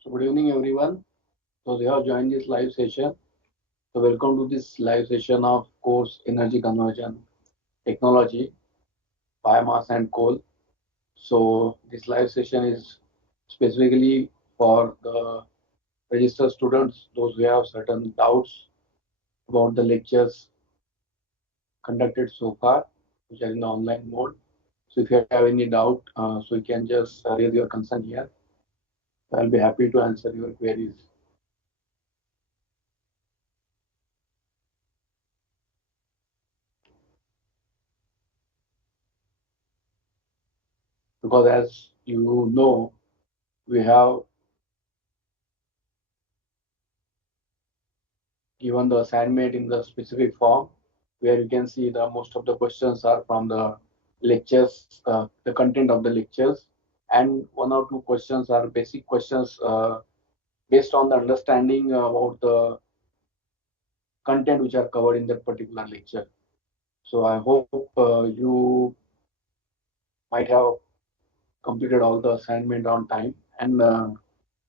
So good evening everyone. So they have joined this live session. So welcome to this live session of course energy conversion technology, biomass and coal. So this live session is specifically for the registered students, those who have certain doubts about the lectures conducted so far, which are in the online mode. So if you have any doubt, so you can just raise your concern here. I'll be happy to answer your queries. Because as you know, we have given the assignment in the specific form where you can see the most of the questions are from the lectures, the content of the lectures, and one or two questions are basic questions based on the understanding about the content which are covered in that particular lecture. So I hope you might have completed all the assignment on time, and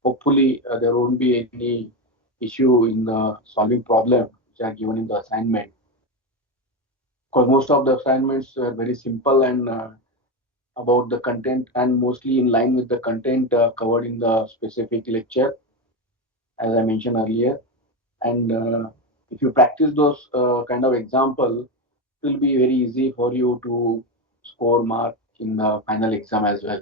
hopefully there won't be any issue in solving problem which are given in the assignment, because most of the assignments are very simple and about the content and mostly in line with the content covered in the specific lecture, as I mentioned earlier. And if you practice those kind of example, it will be very easy for you to score mark in the final exam as well.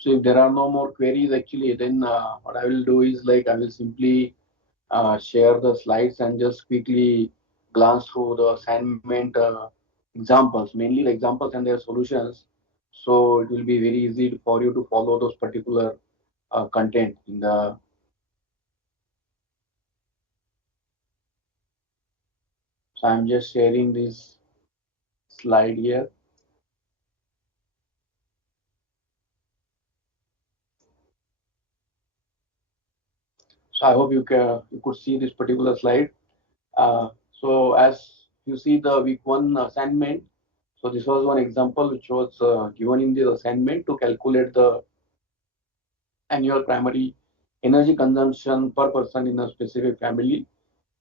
So if there are no more queries, actually, then what I will do is like I will simply share the slides and just quickly glance through the assignment examples, mainly the examples and their solutions. So it will be very easy for you to follow those particular content in the. So I'm just sharing this slide here. So I hope you could see this particular slide. So as you see the week one assignment, so this was one example which was given in the assignment to calculate the annual primary energy consumption per person in a specific family,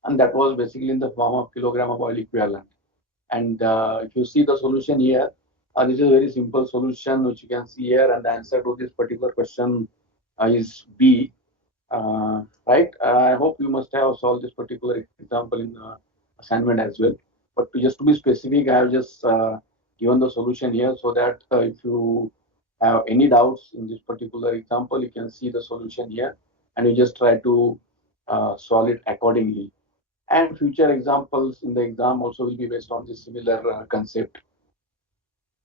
and that was basically in the form of kilogram of oil equivalent. And if you see the solution here, this is a very simple solution which you can see here, and the answer to this particular question is B. Right? I hope you must have solved this particular example in the assignment as well. But just to be specific, I have just given the solution here so that if you have any doubts in this particular example, you can see the solution here and you just try to solve it accordingly. And future examples in the exam also will be based on this similar concept.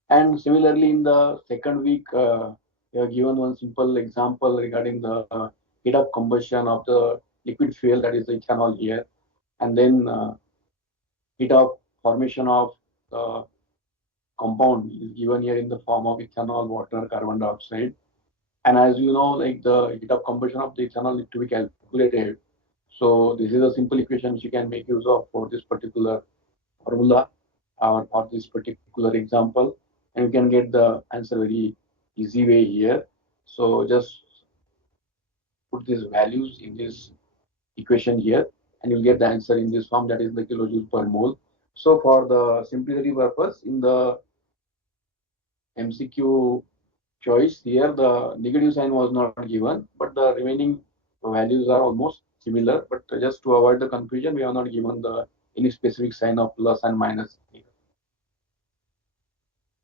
And similarly, in the second week, we have given one simple example regarding the heat of combustion of the liquid fuel, that is the ethanol here, and then heat of formation of the compound is given here in the form of ethanol, water, carbon dioxide. And as you know, like the heat of combustion of the ethanol need to be calculated. So this is a simple equation which you can make use of for this particular formula or for this particular example, and you can get the answer very easy way here. So just put these values in this equation here and you'll get the answer in this form, that is the kilojoule per mole. So for the simplicity purpose, in the MCQ choice here, the negative sign was not given, but the remaining values are almost similar. But just to avoid the confusion, we have not given the any specific sign of plus and minus here.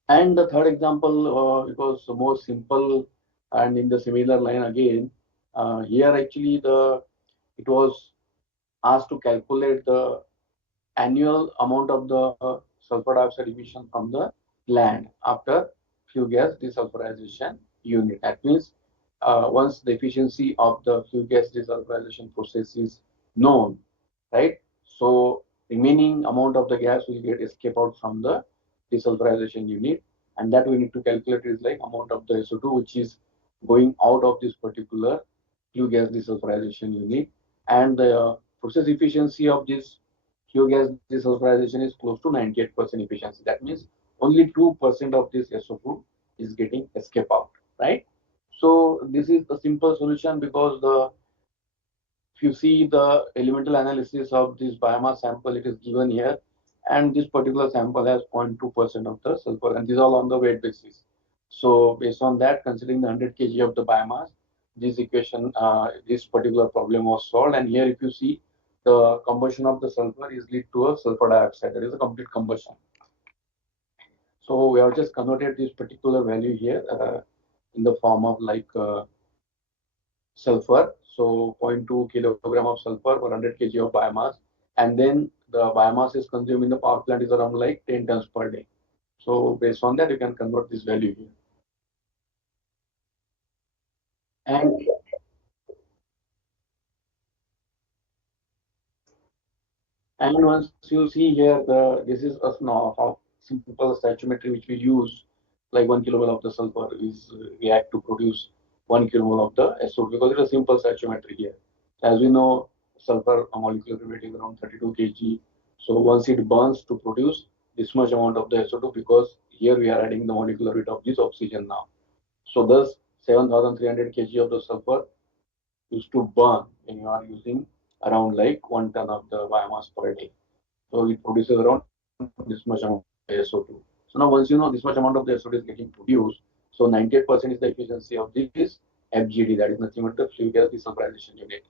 And the third example, it was more simple and in the similar line again. Here actually it was asked to calculate the annual amount of the sulfur dioxide emission from the land after flue gas desulfurization unit. That means once the efficiency of the flue gas desulfurization process is known, right? So remaining amount of the gas will get escape out from the desulfurization unit, and that we need to calculate is like amount of the SO2 which is going out of this particular flue gas desulfurization unit, and the process efficiency of this flue gas desulfurization is close to 98% efficiency. That means only 2% of this SO2 is getting escape out, right? So this is the simple solution, because the if you see the elemental analysis of this biomass sample, it is given here, and this particular sample has 0.2% of the sulfur, and these are all on the weight basis. So based on that, considering the 100 kg of the biomass, this equation, this particular problem was solved. And here, if you see, the combustion of the sulfur is lead to a sulfur dioxide. That is a complete combustion. So we have just converted this particular value here in the form of like sulfur. So 0.2 kilogram of sulfur per 100 kg of biomass. And then the biomass is consumed in the power plant is around like 10 tons per day. So based on that, you can convert this value here. And once you see here, this is a simple stoichiometry which we use, like 1 kilomole of the sulfur is react to produce 1 kilomole of the SO2, because it's a simple stoichiometry here. As we know, sulfur molecular weight is around 32 kg. So once it burns to produce this much amount of the SO2, because here we are adding the molecular weight of this oxygen now. So thus 7,300 kg of the sulfur used to burn when you are using around like 1 ton of the biomass per day. So it produces around this much amount of SO2. So now once you know this much amount of the SO2 is getting produced, so 98% is the efficiency of this FGD, that is nothing but the flue gas desulfurization unit.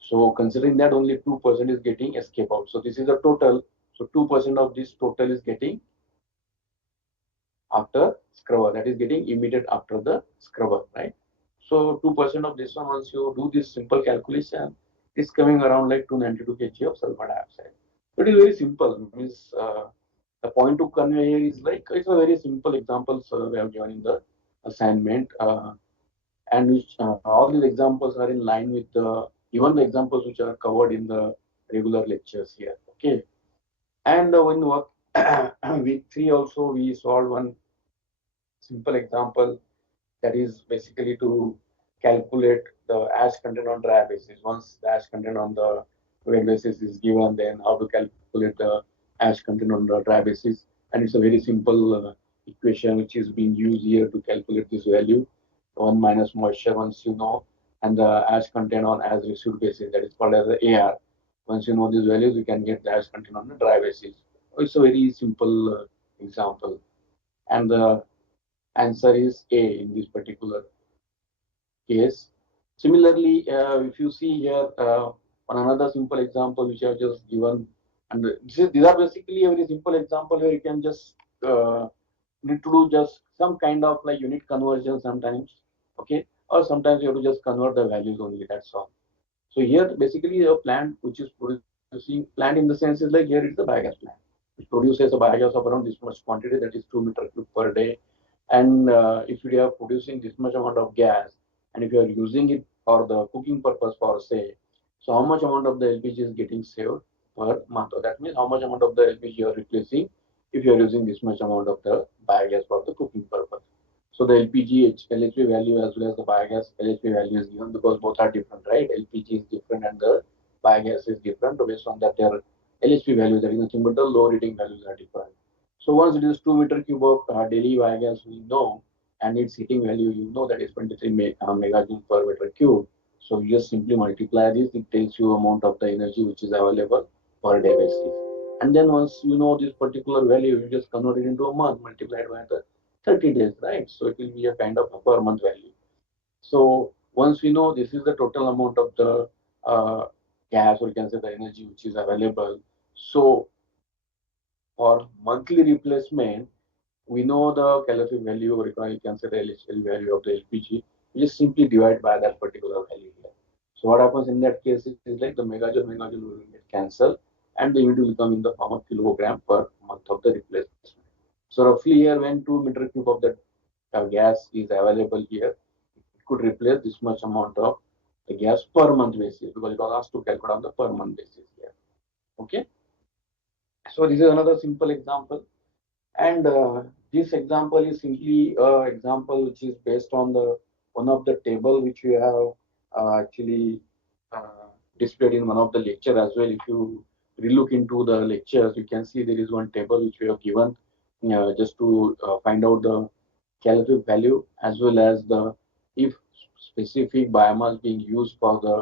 So considering that only 2% is getting escape out. So this is a total. So 2% of this total is getting after scrubber, that is getting emitted after the scrubber, right? So 2% of this one, once you do this simple calculation, it's coming around like 292 kg of sulfur dioxide. So it is very simple. Means the point to convey here is like it's a very simple example. So we have given in the assignment, and which all these examples are in line with even the examples which are covered in the regular lectures here. Okay, and when work week 3 also we solved one simple example, that is basically to calculate the ash content on dry basis. Once the ash content on the wet basis is given, then how to calculate the ash content on the dry basis. And it's a very simple equation which is being used here to calculate this value. 1 minus moisture, once you know, and the ash content on as received basis, that is called as the AR. Once you know these values, you can get the ash content on the dry basis. It's a very simple example. And the answer is A in this particular case. Similarly, if you see here on another simple example which I have just given, and these are basically a very simple example where you can just need to do just some kind of like unit conversion sometimes, okay, or sometimes you have to just convert the values only. That's all. So here basically a plant which is producing, plant in the sense is like here it's a biogas plant which produces a biogas of around this much quantity, that is 2 meter cube per day. And if you are producing this much amount of gas, and if you are using it for the cooking purpose for say, so how much amount of the LPG is getting saved per month? Or that means how much amount of the LPG you are replacing if you are using this much amount of the biogas for the cooking purpose. So the LPG LHP value as well as the biogas LHP value is given, because both are different, right? LPG is different and the biogas is different. So based on that, their LHP value, that is nothing but the low reading values are different. So once it is 2 meter cube of daily biogas, we know, and its heating value, you know, that is 23 megajoule per meter cube. So you just simply multiply this, it tells you amount of the energy which is available per day basis. And then once you know this particular value, you just convert it into a month multiplied by the 30 days, right? So it will be a kind of a per month value. So once we know this is the total amount of the gas, or you can say the energy which is available. So for monthly replacement, we know the calorific value, or you can say the LHL value of the LPG. We just simply divide by that particular value here. So what happens in that case is like the megajoule will get cancelled, and the unit will come in the form of kilogram per month of the replacement. So roughly here, when 2 meter cube of that gas is available here, could replace this much amount of the gas per month basis, because it was asked to calculate on the per month basis here. Okay. So this is another simple example, and this example is simply example which is based on the one of the table which we have actually uh, displayed in one of the lecture as well. If you relook into the lectures, you can see there is one table which we have given just to find out the calorific value as well as the if specific biomass being used for the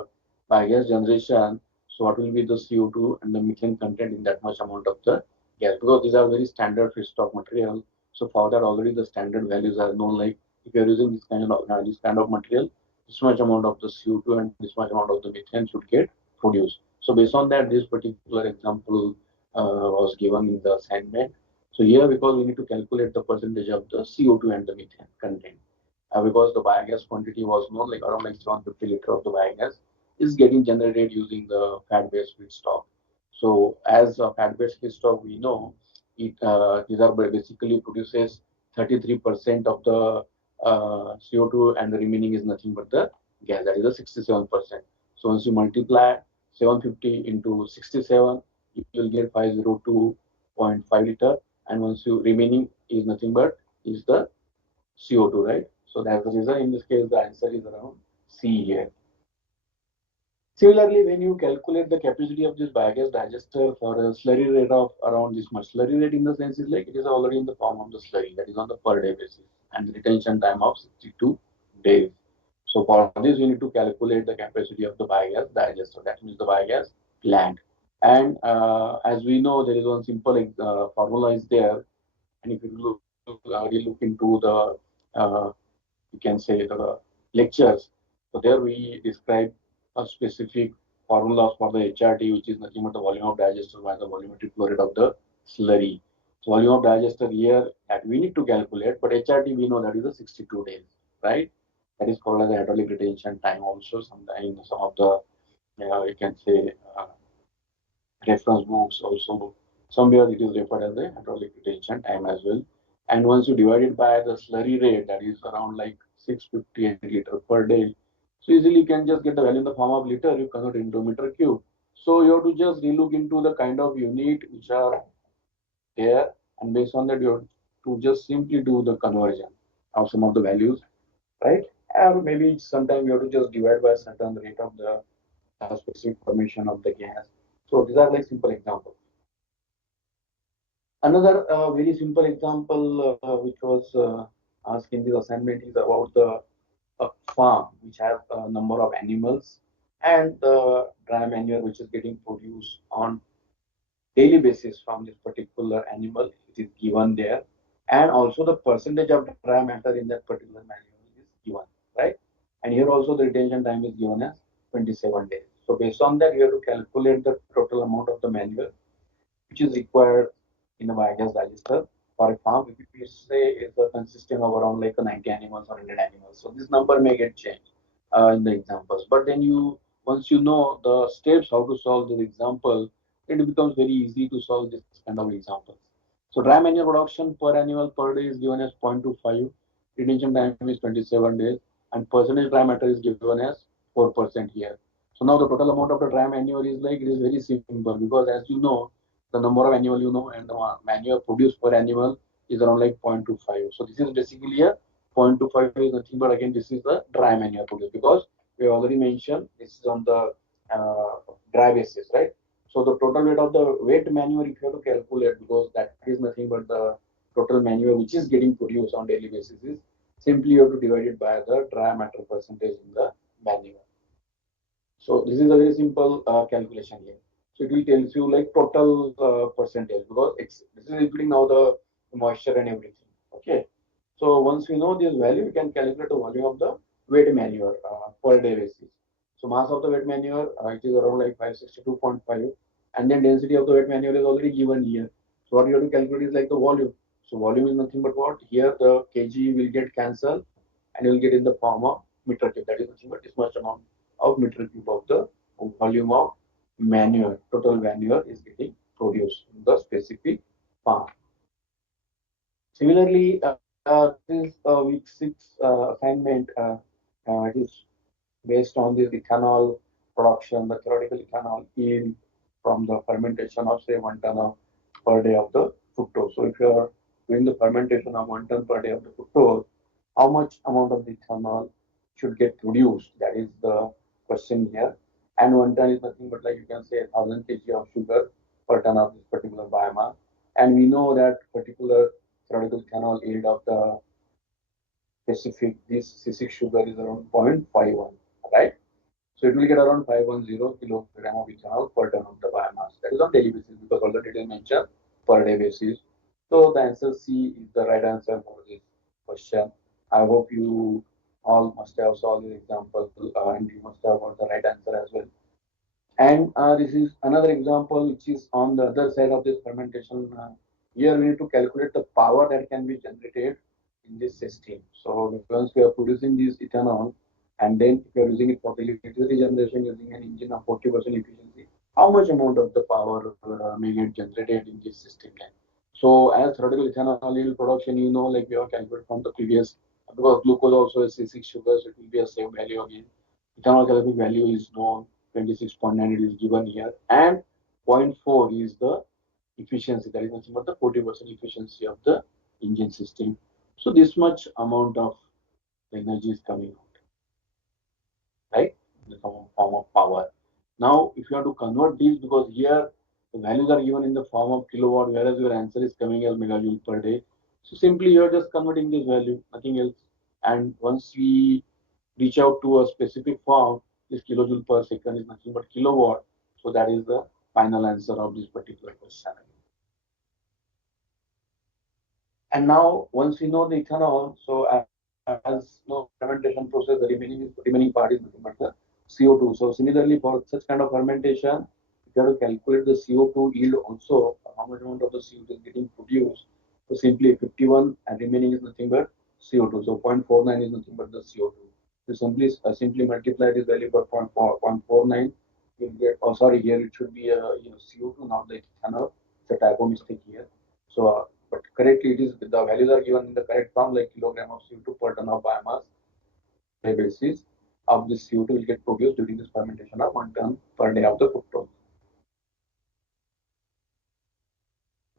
biogas generation. So what will be the CO2 and the methane content in that much amount of the gas, because these are very standard feedstock material. So for that already the standard values are known. Like if you are using this kind of material, this much amount of the CO2 and this much amount of the methane should get produced. So based on that, this particular example was given in the assignment. So here, because we need to calculate the percentage of the CO2 and the methane content, because the biogas quantity was known, like around like 750 liter of the biogas is getting generated using the fat-based feedstock. So as a fat-based feedstock, we know these are basically produces 33% of the CO2, and the remaining is nothing but the gas, that is the 67%. So once you multiply 750 into 67, you will get 502.5 liter, and once you remaining is nothing but is the CO2, right? So that's the reason in this case the answer is around C here. Similarly, when you calculate the capacity of this biogas digester for a slurry rate of around this much, slurry rate in the sense is like it is already in the form of the slurry, that is on the per day basis, and the retention time of 62 days. So for this, we need to calculate the capacity of the biogas digester, that means the biogas plant. And as we know, there is one simple formula is there, and if you look into the you can say the lectures. So there we describe a specific formulas for the HRT, which is nothing but the volume of digester by the volumetric flow rate of the slurry. So volume of digester here that we need to calculate, but HRT we know that is the 62 days, right? That is called as the hydraulic retention time also. Sometimes some of the you can say reference books also, somewhere it is referred as the hydraulic retention time as well. And once you divide it by the slurry rate, that is around like 658 liter per day. So easily you can just get the value in the form of liter, you convert it into meter cube. So you have to just relook into the kind of unit which are there, and based on that you have to just simply do the conversion of some of the values, right? And maybe sometimes you have to just divide by a certain rate of the specific formation of the gas. So these are like simple examples. Another very simple example which was asked in this assignment is about the farm which have a number of animals, and the dry manure which is getting produced on daily basis from this particular animal, it is given there, and also the percentage of dry matter in that particular manure is given, right? And here also the retention time is given as 27 days. So based on that, you have to calculate the total amount of the manure which is required in a biogas digester for a farm. If we say it's consisting of around like 90 animals or 100 animals, so this number may get changed in the examples. But then you, once you know the steps how to solve this example, it becomes very easy to solve this kind of examples. So dry manure production per animal per day is given as 0.25, retention time is 27 days, and percentage dry matter is given as 4% here. So now the total amount of the dry manure is like, it is very simple, because as you know, the number of animal you know, and the manure produced per animal is around like 0.25. So this is basically a 0.25 is nothing but again this is the dry manure produced, because we already mentioned this is on the dry basis, right? So the total weight of the wet manure, if you have to calculate, because that is nothing but the total manure which is getting produced on daily basis, is simply you have to divide it by the dry matter percentage in the manure. So this is a very simple calculation here. So it will tell you like total percentage, because this is including now the moisture and everything. Okay. So once we know this value, we can calculate the volume of the wet manure per day basis. So mass of the wet manure, it is around like 562.5, and then density of the wet manure is already given here. So what you have to calculate is like the volume. So volume is nothing but what? Here the kg will get cancelled, and you will get in the form of meter cube. That is nothing but this much amount of meter cube of the volume of manure, total manure is getting produced in the specific farm. Similarly, this is week 6 assignment, it is based on the ethanol production, the theoretical ethanol yield from the fermentation of say 1 ton of per day of the fructose. So if you are doing the fermentation of 1 ton per day of the fructose, how much amount of the ethanol should get produced? That is the question here. And 1 ton is nothing but like you can say 1,000 kg of sugar per ton of this particular biomass. And we know that particular theoretical ethanol yield of the specific this C6 sugar is around 0.51, right? So it will get around 510 kilogram of ethanol per ton of the biomass. That is on daily basis because all the details mentioned per day basis. So the answer C is the right answer for this question. I hope you all must have solved the example and you must have got the right answer as well. And this is another example which is on the other side of this fermentation. Here we need to calculate the power that can be generated in this system. So once we are producing this ethanol, and then if you are using it for the electricity generation using an engine of 40% efficiency, how much amount of the power may get generated in this system? So as theoretical ethanol yield production, you know, like we have calculated from the previous, because glucose also is C6 sugar, so it will be a same value again. Ethanol calorific value is known, 26.9 it is given here, and zero point 0.4 is the efficiency, that is nothing but the 40% efficiency of the engine system. So this much amount of energy is coming out, right, in the form of power. Now, if you have to convert these, because here the values are given in the form of kilowatt, whereas your answer is coming as megajoule per day. So simply you are just converting this value, nothing else. And once we reach out to a specific form, this kilojoule per second is nothing but kilowatt. So that is the final answer of this particular question. And now, once we know the ethanol, so as no fermentation process, the remaining part is nothing but the CO2. So similarly, for such kind of fermentation, if you have to calculate the CO2 yield also, how much amount of the CO2 is getting produced. So simply 51 and remaining is nothing but CO2. So 0.49 is nothing but the CO2. So simply multiply this value by 0.49. You'll get. Oh, sorry, here it should be CO2, not the ethanol. It's a typo mistake here. So but correctly it is the values are given in the correct form like kilogram of CO2 per ton of biomass per day basis of this CO2 will get produced during this fermentation of 1 ton per day of the fructose.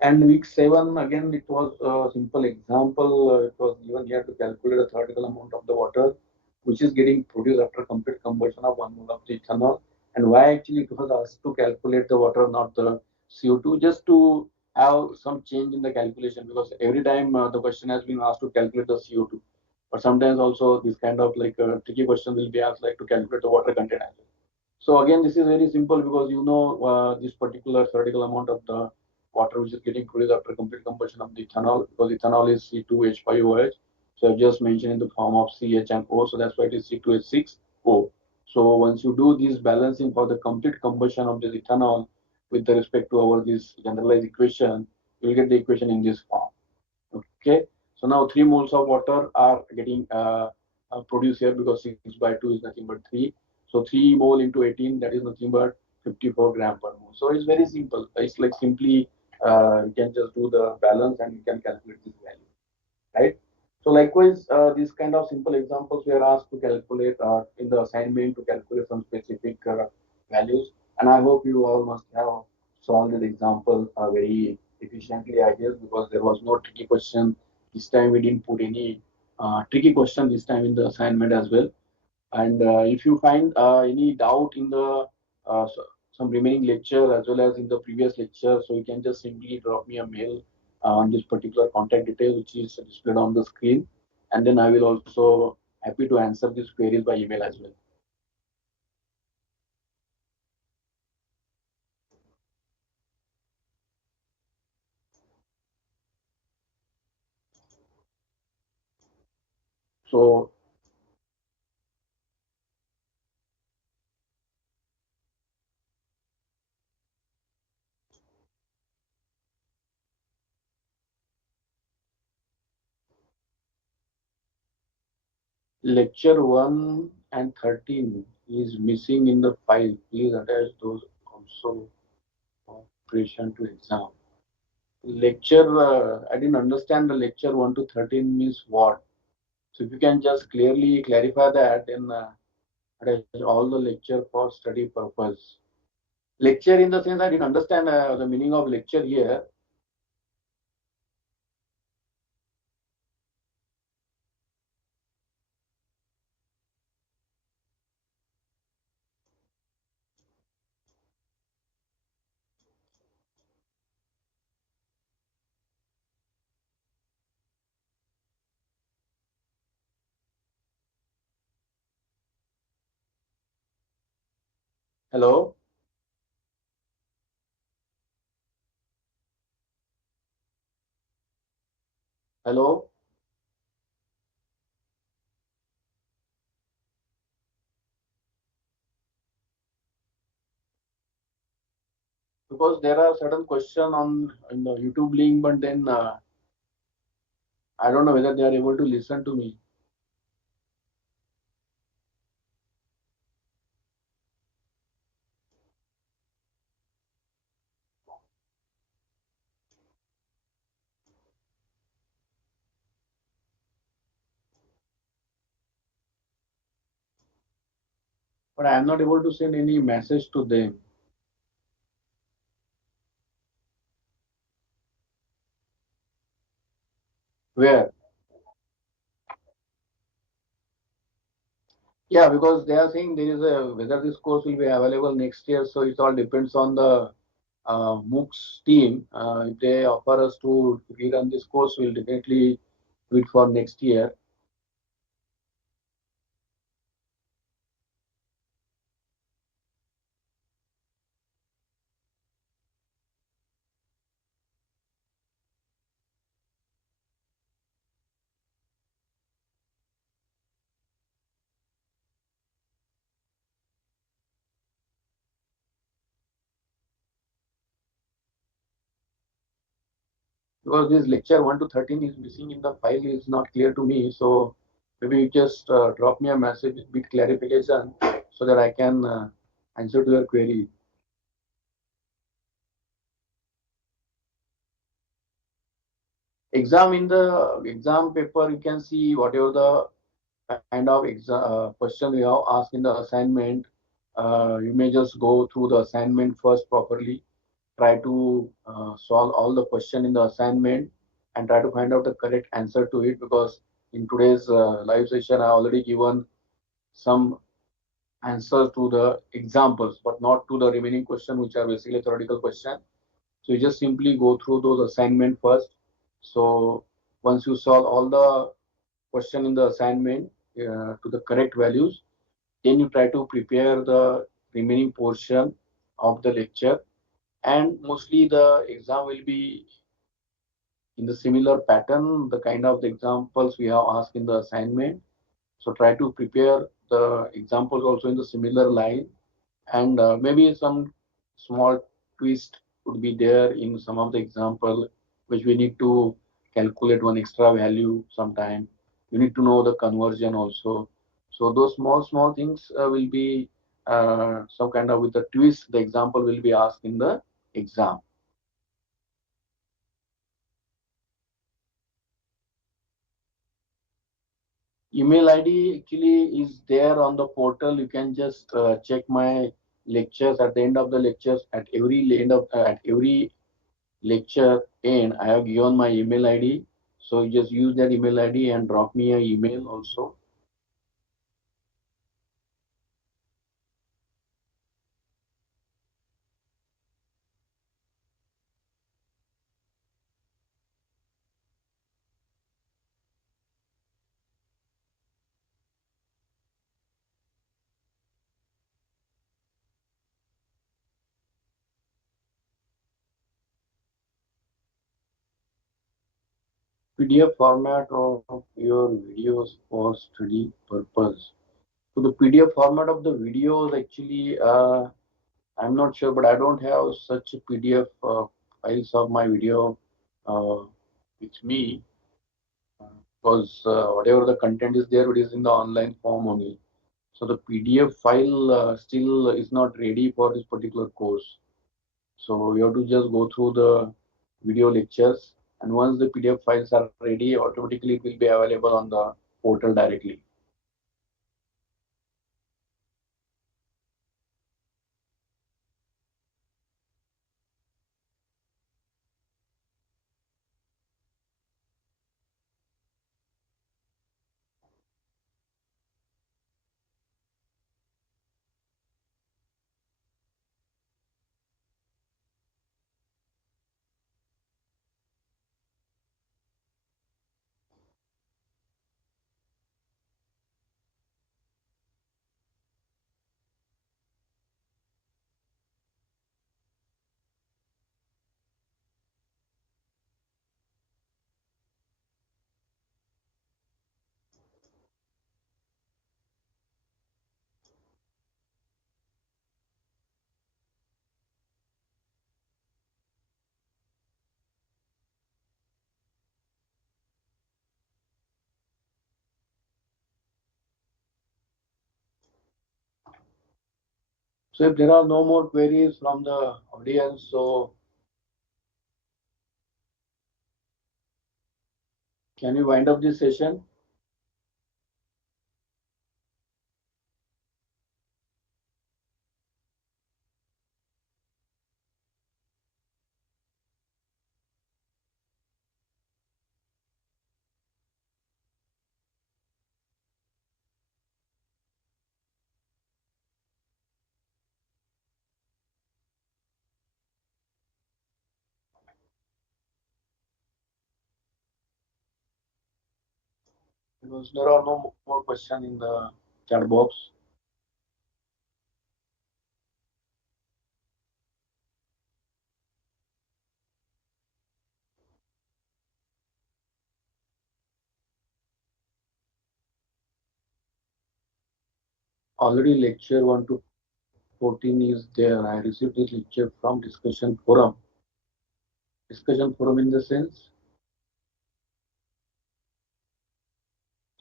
And week 7 again it was a simple example. It was given here to calculate the theoretical amount of the water which is getting produced after complete combustion of 1 mole of the ethanol. And why actually it was asked to calculate the water, not the CO2, just to have some change in the calculation, because every time the question has been asked to calculate the CO2, but sometimes also this kind of like a tricky question will be asked like to calculate the water content as well. So again, this is very simple because you know this particular theoretical amount of the water which is getting produced after complete combustion of the ethanol, because ethanol is C2H5OH. So I just mentioned in the form of CH and O, so that's why it is C2H6O. So once you do this balancing for the complete combustion of this ethanol with the respect to our this generalized equation, you will get the equation in this form. Okay, so now 3 moles of water are getting produced here because 6 by 2 is nothing but 3. So 3 mole into 18, that is nothing but 54 gram per mole. So it's very simple. It's like simply you can just do the balance and you can calculate this value, right? So likewise, these kind of simple examples we are asked to calculate in the assignment to calculate some specific values. And I hope you all must have solved the example very efficiently, I guess, because there was no tricky question. This time we didn't put any tricky question this time in the assignment as well. And if you find any doubt in the some remaining lecture as well as in the previous lecture, so you can just simply drop me a mail on this particular contact detail which is displayed on the screen, and then I will also happy to answer these queries by email as well. So lecture 1 and 13 is missing in the file. Please attach those also for preparation to exam. Lecture, I didn't understand the lecture 1 to 13 means what? So if you can just clearly clarify that, then that is all the lecture for study purpose. Lecture in the sense I didn't understand the meaning of lecture here. Hello? Hello? Because there are certain question on in the YouTube link, but then I don't know whether they are able to listen to me. But I am not able to send any message to them. Where? Yeah, because they are saying there is a whether this course will be available next year. So it all depends on the MOOCs team. If they offer us to rerun this course, we'll definitely do it for next year. Because this lecture 1 to 13 is missing in the file is not clear to me. So maybe you just drop me a message with clarification so that I can answer to your query. Exam in the exam paper, you can see whatever the kind of question you have asked in the assignment. You may just go through the assignment first properly, try to solve all the question in the assignment and try to find out the correct answer to it, because in today's live session I already given some answers to the examples but not to the remaining question, which are basically theoretical question. So you just simply go through those assignment first. So once you solve all the question in the assignment to the correct values, then you try to prepare the remaining portion of the lecture, and mostly the exam will be in the similar pattern, the kind of the examples we have asked in the assignment. So try to prepare the examples also in the similar line, and maybe some small twist would be there in some of the example, which we need to calculate one extra value sometime. You need to know the conversion also. So those small things will be some kind of with a twist. The example will be asked in the exam. Email ID actually is there on the portal. You can just check my lectures at the end of the lectures. At every lecture end, I have given my email ID. So you just use that email ID and drop me an email also. PDF format of your videos for study purpose. So the PDF format of the videos actually, I'm not sure, but I don't have such a PDF files of my video uh, with me, because whatever the content is there, it is in the online form only. So the PDF file still is not ready for this particular course. So you have to just go through the video lectures, and once the PDF files are ready, automatically it will be available on the portal directly. So if there are no more queries from the audience, so can we wind up this session? Because there are no more questions in the chat box. Already lecture 1 to 14 is there. I received this lecture from discussion forum. Discussion forum in the sense.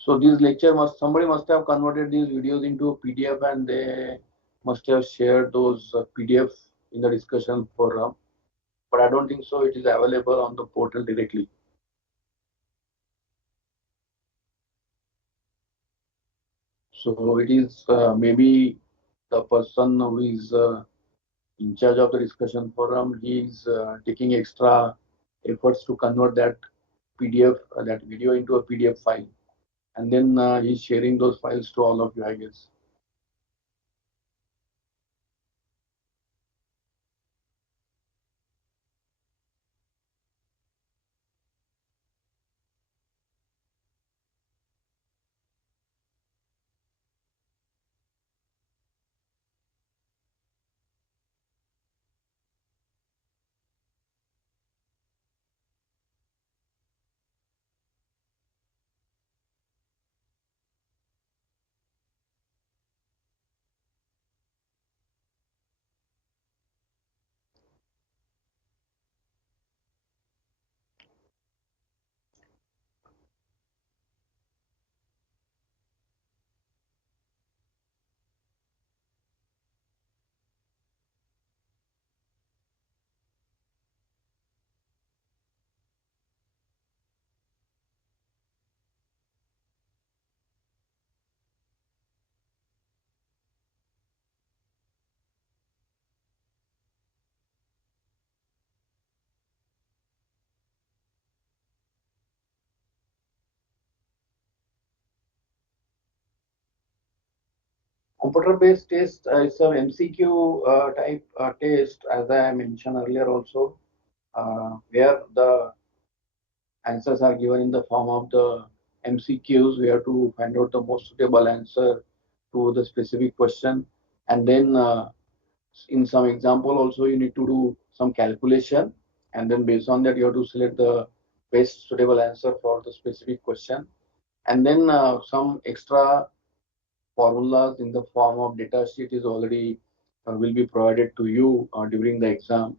So this lecture somebody must have converted these videos into a PDF and they must have shared those PDF in the discussion forum. But I don't think so. It is available on the portal directly. So it is maybe the person who is in charge of the discussion forum. He is taking extra efforts to convert that PDF, that video into a PDF file, and then he's sharing those files to all of you, I guess. Computer-based test is an MCQ type test, as I mentioned earlier also, where the answers are given in the form of the MCQs. We have to find out the most suitable answer to the specific question, and then in some example also you need to do some calculation, and then based on that you have to select the best suitable answer for the specific question, and then some extra formulas in the form of data sheet is already will be provided to you during the exam.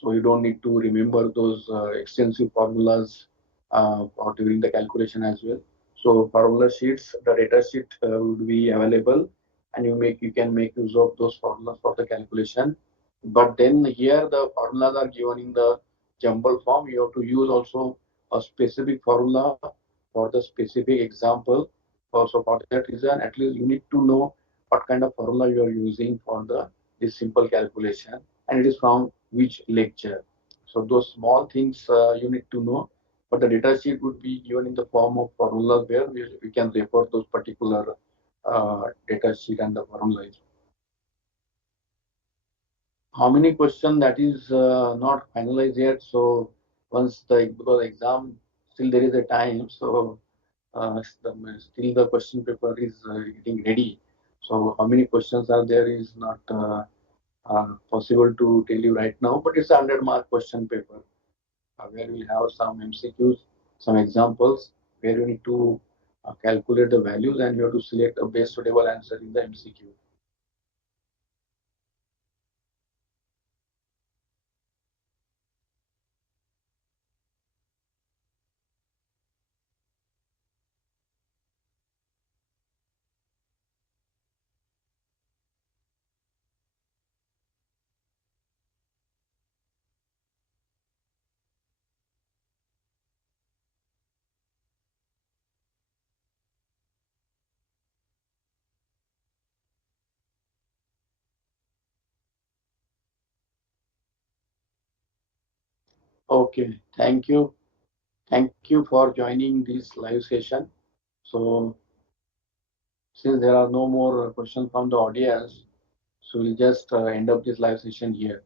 So you don't need to remember those extensive formulas or during the calculation as well. So formula sheets, the data sheet would be available, and you can make use of those formulas for the calculation. But then here the formulas are given in the jumble form. You have to use also a specific formula for the specific example, So for that reason, at least you need to know what kind of formula you are using for this simple calculation, and it is from which lecture. So those small things you need to know, but the data sheet would be given in the form of formulas where we can refer those particular data sheet and the formulas. How many question, that is not finalized yet. So once because exam still there is a time, so still the question paper is getting ready. So how many questions are there is not possible to tell you right now, but it's a 100-mark question paper where we'll have some MCQs, some examples where you need to calculate the values and you have to select a best suitable answer in the MCQ. Okay, thank you. Thank you for joining this live session. So since there are no more questions from the audience, so we'll just end up this live session here.